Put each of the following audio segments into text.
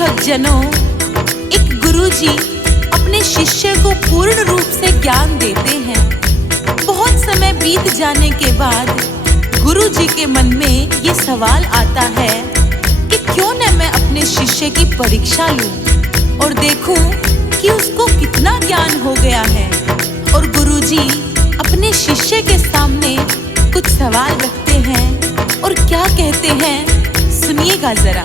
भक्तजनों, एक गुरुजी अपने शिष्य को पूर्ण रूप से ज्ञान देते हैं। बहुत समय बीत जाने के बाद गुरुजी के मन में ये सवाल आता है कि क्यों न मैं अपने शिष्य की परीक्षा लूं और देखूं कि उसको कितना ज्ञान हो गया है। और गुरुजी अपने शिष्य के सामने कुछ सवाल रखते हैं और क्या कहते हैं, सुनिएगा जरा।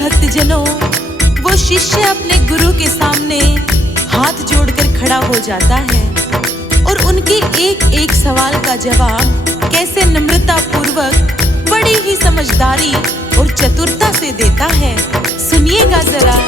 भक्तजनों, वो शिष्य अपने गुरु के सामने हाथ जोड़कर खड़ा हो जाता है और उनके एक एक सवाल का जवाब कैसे नम्रता पूर्वक, बड़ी ही समझदारी और चतुरता से देता है, सुनिएगा जरा।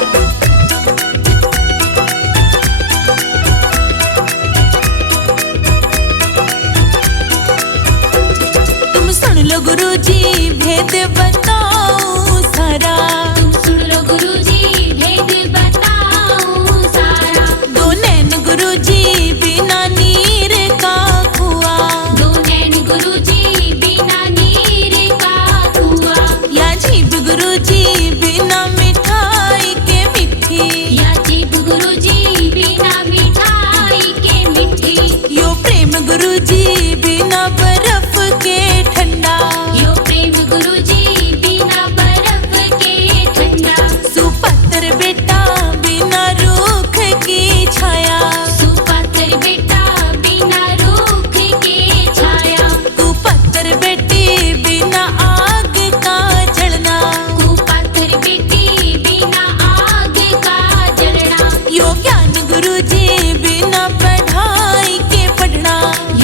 तुम सुन लो गुरुजी भेद बताओ सारा, तुम सुन लो गुरुजी भेद बताओ सारा। दो नैन गुरुजी बिना नीर का कुआ, दो नैन गुरुजी बिना नीर का कुआ। या जीभ गुरुजी बिना मिठाई के मिठी, या जीभ गुरुजी बिना मिठाई के मिठी। यो प्रेम गुरुजी बिना बर्फ के ठंडा, यो प्रेम गुरुजी बिना बर्फ के ठंडा। सुपत्र बेटा बिना रूख की छाया, सुपत्र बेटा बिना रूख की छाया। कुपत्र बेटी बिना आग का जलना, कुपत्र बेटी बिना आग का जलना। यो ज्ञान गुरुजी बिना पढ़ाई के पढ़ना,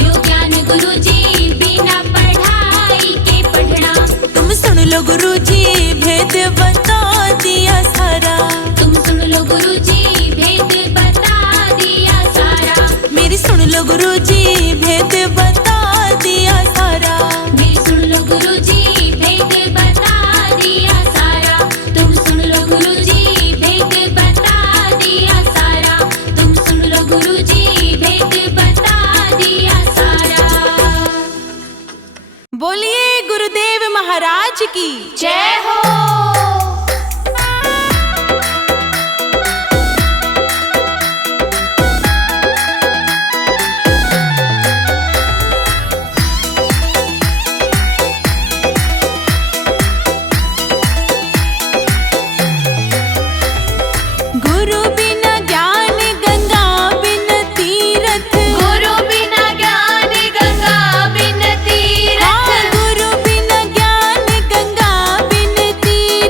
यो ज्ञान गुरुजी बिना पढ़ाई के पढ़ना। तुम सुन लो गुरुजी भेद बता दिया सारा, तुम सुन लो गुरुजी भेद बता दिया सारा। मेरी सुन लो गुरुजी भेद बता दिया सारा, मेरी सुन लो गुरुजी भेद बता दिया सारा। तुम सुन लो गुरुजी भेद बता दिया सारा, तुम सुन लो गुरुजी भेद बता दिया सारा। बोलिए गुरुदेव महाराज की जय हो। गुरु बिना ज्ञान गंगा बिन तीरथ, गुरु बिना ज्ञान गंगा बिन तीरथ। हाँ, गुरु बिना ज्ञान गंगा बिन तीरथ।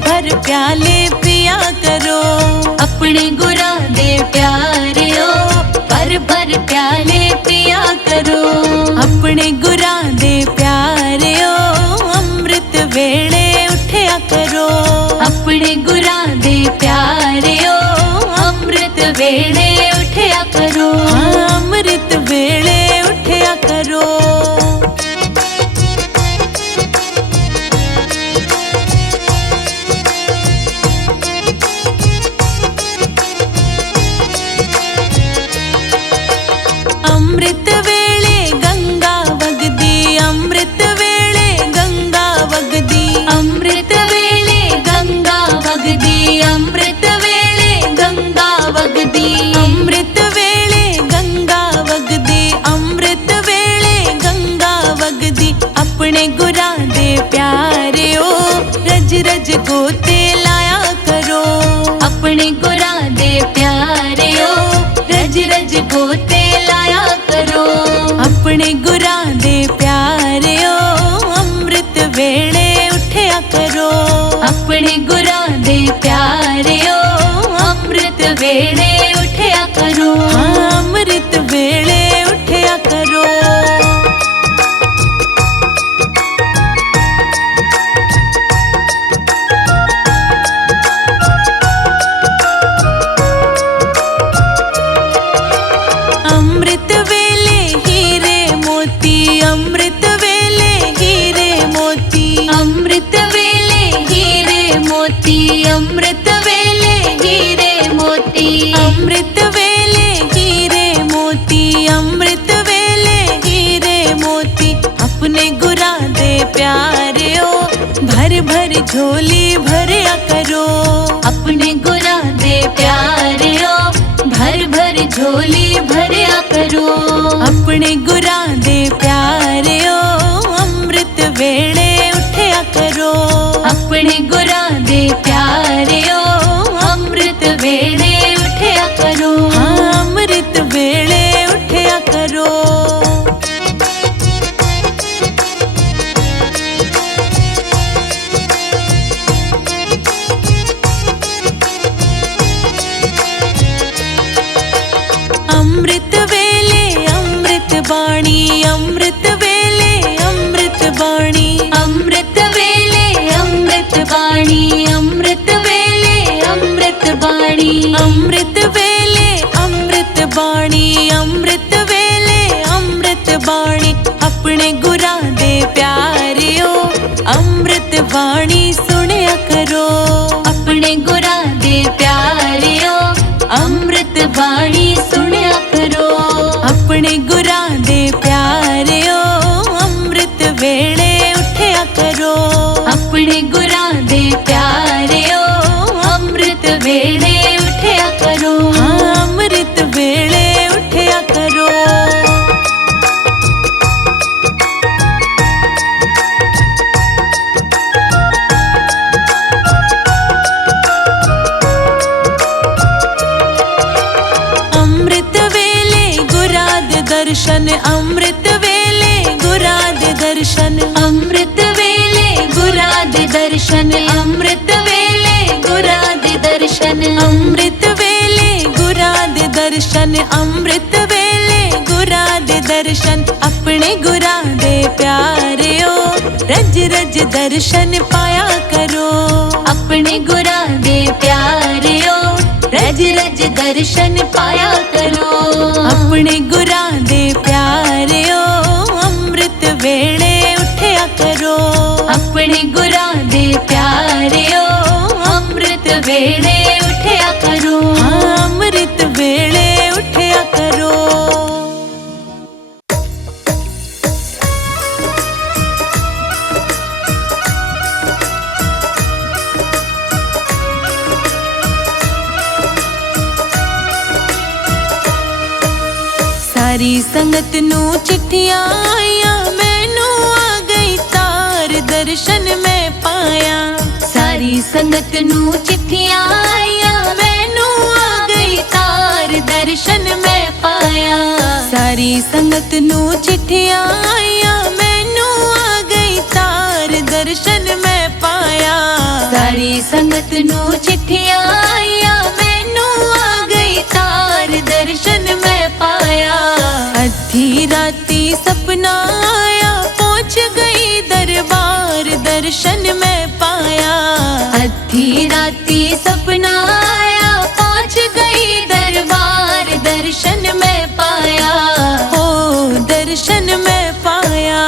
भर प्याले पिया करो। अपने गुरां दे प्यारियो भर भर प्याले पिया करो। अपने गुरां दे प्यारियो अमृत वेले उठया करो। अपने गुरां दे प्यारियो अमृत वेले उठया करो। अमृत वेले उठया करो। अमृत वेले गंगा वगदी, अमृत वेले गंगा वगदी। अमृत वेले गंगा वगदी, अमृत वेले गंगा वगदी। अमृत वेले गंगा वगदी, अमृत वेले गंगा वगदी। अपने गुरां दे प्यारियो रज रज गोते लाया करो। अपने गुरां दे प्यारियो रज रज गोते लाया करो। अपने गुरां दे प्यारियो अमृत वेले उठया करो। अपने गुरां दे प्यारियो अमृत वेले उठया करो। अमृत वेले उठया करो। अमृत वेले हीरे मोती, अमृत वेले हीरे मोती। अमृत वेले हीरे मोती, अमृत वेले हीरे मोती। अमृत वेले हीरे मोती, अमृत वेले हीरे मोती। अपने गुरां दे प्यारियो भर भर झोली भरया करो। अपने गुरां दे प्यारियो भर भर झोली भरया करो। अपने गुरां दे प्यारियो अमृत वेले उठया करो। अपने गुरां दे प्यारियो अमृत वेले उठया करो। अमृत वेले उठया करो। अमृत वेले अमृत बाणी, अमृत वेले अमृत बाणी। अमृत वेले अमृत बाणी, अमृत वेले अमृत बाणी। अमृत वेले अमृत बाणी, अमृत वेले अमृत बाणी। अपने गुरां दे प्यारियो अमृत बाणी सुनया करो। अपने गुरां दे प्यारियो अमृत बाणी सुनया करो। अपने गुरां दे प्यारियो अमृत वेले उठया करो। अपने गुरां दे प्यारियो अमृत वेले उठया करो। अमृत वेले उठया करो। अमृत वेले गुराद दर्शन, अमृत वेले गुराद दर्शन। अमृत वेले गुराद दर्शन, अमृत वेले गुराद दर्शन। अमृत वेले गुराद दर्शन, अमृत वेले गुराद दर्शन। अपने गुरां दे प्यारियो रज रज दर्शन पाया करो। अपने गुरां दे प्यारियो रज रज दर्शन पाया करो। अपने गुरां दे प्यारियो अमृत वेले उठया करो। अपने गुरां दे प्यारियो अमृत वेले उठया करो। अमृत वेले उठया करो। सारी संगत नू चिट्ठियां आईया, मैनू आ गई तार दर्शन मैं पाया। सारी संगत नू चिट्ठियां आईया, मैनू आ गई तार दर्शन मैं पाया। सारी संगत नू चिट्ठियां आईया, मैनू आ गई तार दर्शन मैं पाया। सारी सारी संगत नू चिट्ठियां आईया, मैनू आ गई तार दर्शन मैं पाया। अद्धी राती सपना आया, पहुंच गई दरबार दर्शन मैं पाया। अद्धी राती सपना आया, पहुंच गई दरबार दर्शन मैं पाया। हो दर्शन मैं पाया।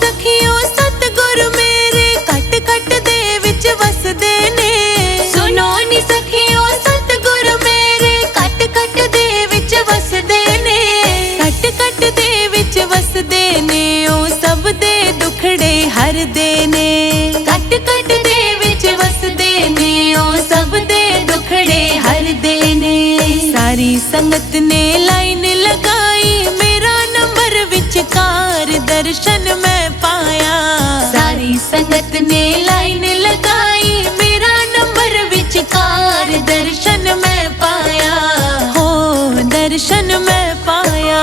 सखियो सतगुर मेरे कट कट दे विच वसदे ने। सुनो नी सखियो सतगुर मेरे कट कट दे विच वसदे ने। कट कट दे विच वसदे ने, ओ सब दे दुखड़े हर दे ने। कट कट दे विच वसदे ने, ओ सब दे दुखड़े हर दे ने। सारी संगत ने लाइन लगाई, मेरा नंबर विचकार दर्शन मैं पाया। सारी संगत ने लाइन लगाई, मेरा नंबर विचकार दर्शन मैं पाया। हो दर्शन मैं पाया।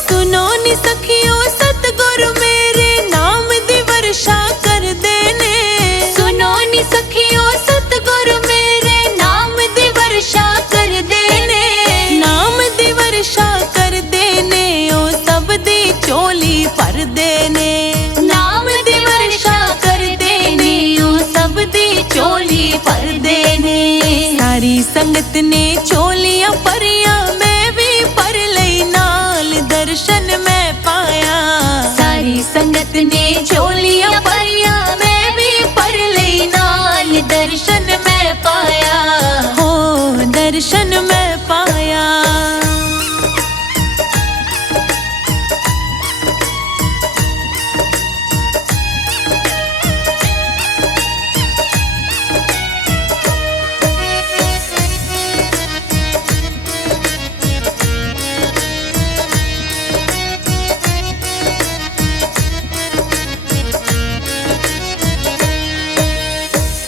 सुनो नी सखियो सतगुर मेरे नाम दी वर्षा कर देने। सुनो नी सखियो सतगुर मेरे नाम दी वर्षा कर देने। नाम दी वर्षा कर देने, ओ सब दी चोली भर देने। नाम दी वर्षा कर देने, ओ सब दी चोली भर देने। सारी संगत ने चोलियां भरियां, मैं भी भर लई नाल दर्शन मैं पाया। सारी संगत ने चोलियां भरियां, मैं भी भर लई नाल दर्शन मैं पाया। हो दर्शन मैं पाया।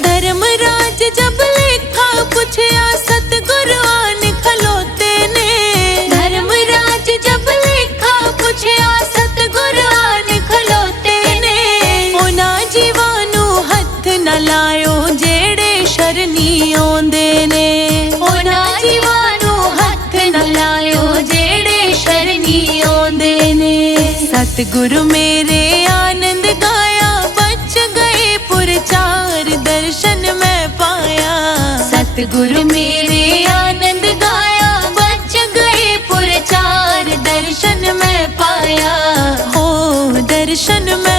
धर्मराज जब लेखा पूछया, सतगुर आन खलोते ने। धर्मराज जब लेखा पूछया, सतगुर आन खलोते ने। उना जीवानू हथ न लायो, जेड़े शरनी आउंदे ने। उना जीवानू हथ न लायो, जेड़े शरनी आउंदे ने। सतगुरु मेरे आनंद गाया, बच गए पुरचार दर्शन मैं पाया। सतगुरु मेरे आनंद गाया, बच गए पुरचार दर्शन मैं पाया। हो दर्शन मैं